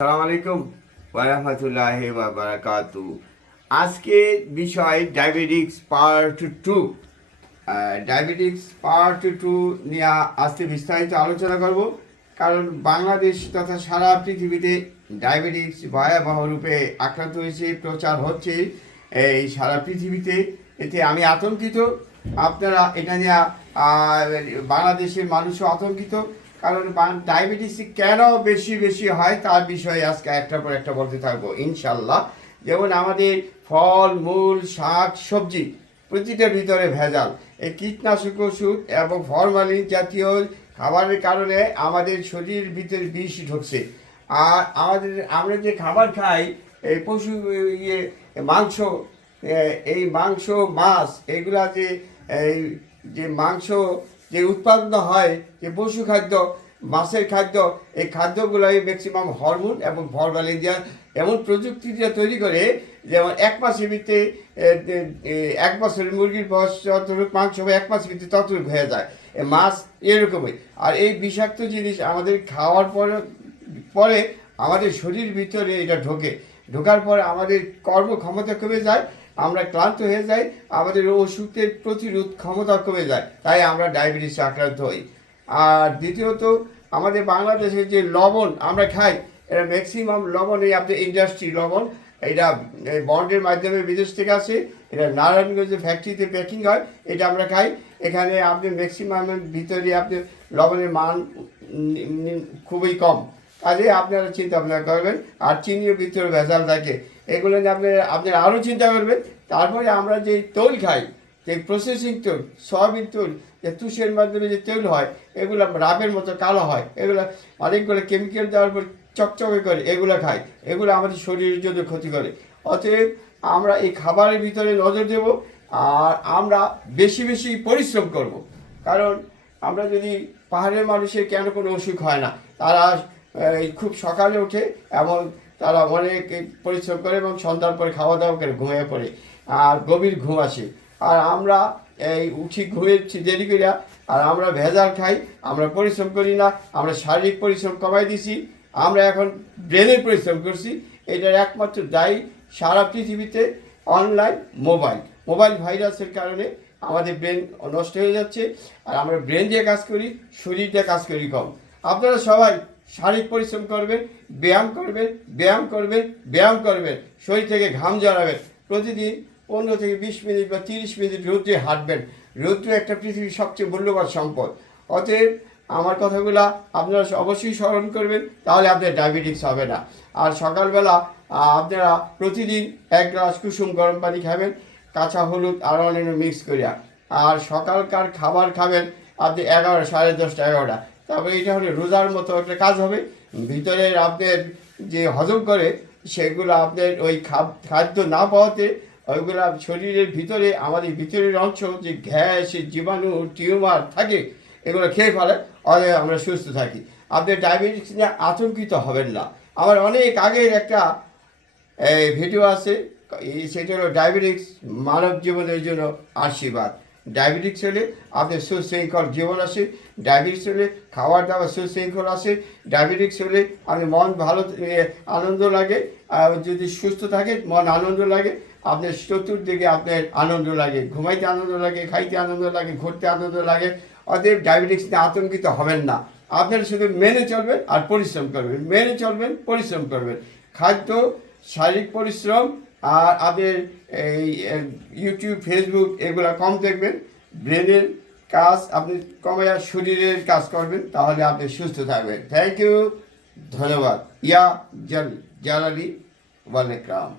আসসালামু আলাইকুম ওয়া রাহমাতুল্লাহি ওয়া বারাকাতু। আজকে বিষয় ডায়াবেটিক্স পার্ট 2। ডায়াবেটিক্স পার্ট 2 নিয়ে আজকে বিস্তারিত আলোচনা করব, কারণ বাংলাদেশ তথা সারা পৃথিবীতে ডায়াবেটিক্স ভয়াবহ রূপে আক্রান্ত হয়েছে, প্রচার হচ্ছে এই সারা পৃথিবীতে। এতে আমি আতঙ্কিত, আপনারা এটা নিয়ে বাংলাদেশের মানুষও আতঙ্কিত, কারণ ডায়াবেটিস কেন বেশি বেশি হয় তার বিষয়ে আজকে একটার পর একটা বলতে থাকবো ইনশাল্লাহ। যেমন আমাদের ফল মূল শাক সবজি প্রতিটার ভিতরে ভেজাল, এই কীটনাশক ওষুধ এবং ফরমালিন জাতীয় খাবারের কারণে আমাদের শরীরের ভিতরে বিষ ঢুকছে। আর আমরা যে খাবার খাই, এই পশু মাংস, এই মাংস মাছ এগুলা যে মাংস যে উৎপাদন হয়, যে পশু খাদ্য মাছের খাদ্য, এই খাদ্যগুলোই ম্যাক্সিমাম হরমোন এবং ফরমালিন দিয়ে এমন প্রযুক্তি দিয়ে তৈরি করে, যেমন এক মাসের ভিতরে 1 বছরের মুরগির বয়স যতটুকু মাংস হবে 1 মাসের ভিতরে ততটুকু হয়ে যায় মাছ এরকমই। আর এই বিষাক্ত জিনিস আমাদের খাওয়ার পরে আমাদের শরীর ভিতরে এটা ঢোকার পরে আমাদের কর্মক্ষমতা কমে যায়, আমরা ক্লান্ত হয়ে যাই, আমাদের ওষুধের প্রতিরোধ ক্ষমতা কমে যায়, তাই আমরা ডায়াবেটিসে আক্রান্ত হই। আর দ্বিতীয়ত, আমাদের বাংলাদেশে যে লবণ আমরা খাই, এটা ম্যাক্সিমাম লবণ এই আপনার ইন্ডাস্ট্রি লবণ, এটা বন্ডের মাধ্যমে বিদেশ থেকে আসে, এটা নারায়ণগঞ্জে ফ্যাক্টরিতে প্যাকিং হয়, এটা আমরা খাই। এখানে আপনি ম্যাক্সিমামের ভিতরে আপনি লবণের মান খুবই কম, কাজে আপনারা চিন্তা ভাবনা করবেন। আর চিনির ভিতরে ভেজাল থাকে, এগুলো নিয়ে আপনারা আরও চিন্তা করবেন। তারপরে আমরা যে তৈল খাই, যে প্রসেসিং তৈল, সয়াবিন তৈল, যে তুষের মাধ্যমে যে তৈল হয়, এগুলো রাবের মতো কালো হয়, এগুলো অনেকগুলো কেমিক্যাল দেওয়ার পর চকচকে করে এগুলো খাই, এগুলো আমাদের শরীরের জন্য ক্ষতি করে। অতএব আমরা এই খাবারের ভিতরে নজর দেব, আর আমরা বেশি বেশি পরিশ্রম করব। কারণ আমরা যদি পাহাড়ের মানুষের কেন কোনো অসুখ হয় না, তারা খুব সকালে ওঠে এবং তারা অনেক পরিশ্রম করে এবং সন্ধ্যার পরে খাওয়া দাওয়া করে ঘুমিয়ে পড়ে, আর গভীর ঘুম আসে। আর আমরা এই উঠি ঘুমেছি দেরি করিয়া, আর আমরা ভেজাল খাই, আমরা পরিশ্রম করি না, আমরা শারীরিক পরিশ্রম কমাই দিছি, আমরা এখন ব্রেনের পরিশ্রম করছি। এটার একমাত্র দায়ী সারা পৃথিবীতে অনলাইন মোবাইল ভাইরাসের কারণে আমাদের ব্রেন নষ্ট হয়ে যাচ্ছে। আর আমরা ব্রেন দিয়ে কাজ করি, শরীর দিয়ে কাজ করি কম। আপনারা সবাই শারীরিক পরিশ্রম করবেন, ব্যায়াম করবেন, শরীর থেকে ঘাম ঝরাবেন, প্রতিদিন 15 থেকে 20 মিনিট বা 30 মিনিট রৌদ্রে হাঁটবেন। রৌদ্র একটা পৃথিবীর সবচেয়ে মূল্যবান সম্পদ। অতএব আমার কথাগুলো আপনারা অবশ্যই স্মরণ করবেন, তাহলে আপনার ডায়াবেটিক্স হবে না। আর সকালবেলা আপনারা প্রতিদিন 1 গ্লাস কুসুম গরম পানি খাবেন, কাঁচা হলুদ আর অন্যান্য মিক্স করিয়া। আর সকালকার খাবার খাবেন আপনি 11, 10:30, 11টা। তারপরে এটা হলে রোজার মতো একটা কাজ হবে। ভিতরের আপনার যে হজম করে, সেগুলো আপনার ওই খাদ্য না পাওয়াতে ওইগুলো শরীরের ভিতরে, আমাদের ভিতরের অংশ যে গ্যাস, জীবাণু, টিউমার থাকে, এগুলো খেয়ে ফেলে, অনেক আমরা সুস্থ থাকি। আপনি ডায়াবেটিস নিয়ে আতঙ্কিত হবেন না। আমার অনেক আগের একটা ভিডিও আছে, সেটা হলো ডায়াবেটিক্স মানব জীবনের জন্য আশীর্বাদ। ডায়াবেটিক্স হলে আপনার সুশৃঙ্খল জীবন আসে, ডায়াবেটিক্স হলে খাওয়ার দাওয়ার সুশৃঙ্খল আসে, ডায়াবেটিক্স হলে আপনার মন ভালো, আনন্দ লাগে। আর যদি সুস্থ থাকে মন আনন্দ লাগে, আপনার চতুর্দিকে আপনার আনন্দ লাগে, ঘুমাইতে আনন্দ লাগে, খাইতে আনন্দ লাগে, ঘুরতে আনন্দ লাগে। অতএব ডায়াবেটিক্স নিয়ে আতঙ্কিত হবেন না। আপনারা শুধু মেনে চলবেন আর পরিশ্রম করবেন, পরিশ্রম করবেন। খাদ্য, শারীরিক পরিশ্রম, আর আপনার এই ইউটিউব, ফেসবুক এগুলো কম দেখবেন। ব্রেনের কাজ আপনি কমাইয়া শরীরের কাজ করবেন, তাহলে আপনি সুস্থ থাকবেন। থ্যাংক ইউ, ধন্যবাদ। ইয়া জালালি ওয়ালাইকুম।